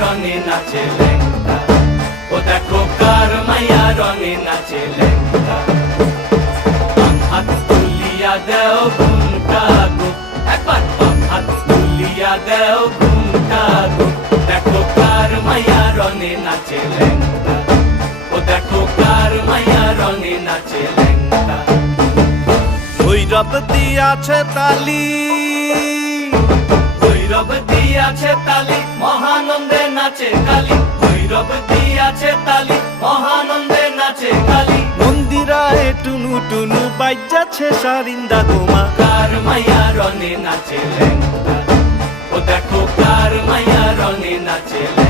রঙে নাচে ল্যাংটা, ও দেখো কার মাইয়া রঙে নাচে ল্যাংটা। বাম হাত তুলিয়া দেও ঘুমটা গো, একবার বাম হাত তুলিয়া দেও ঘুমটা গো, দেখো কার মাইয়া রঙে নাচে ল্যাংটা, ও দেখো কার মাইয়া রঙে নাচে ল্যাংটা। ভৈরব দিয়াছে তালি, ভৈরব দিয়াছে তালি, মহানন্দে নাচে কালী, ভৈরব দিয়াছে তালি, মহানন্দে নাচে কালী। মন্দিরায় টুনু টুনু বাজ্যাছে সারিন্দা গোমা, কার মাইয়া রঙে নাচে ল্যাংটা, ও দেখো কার মাইয়া রঙে নাচে ল্যাংটা।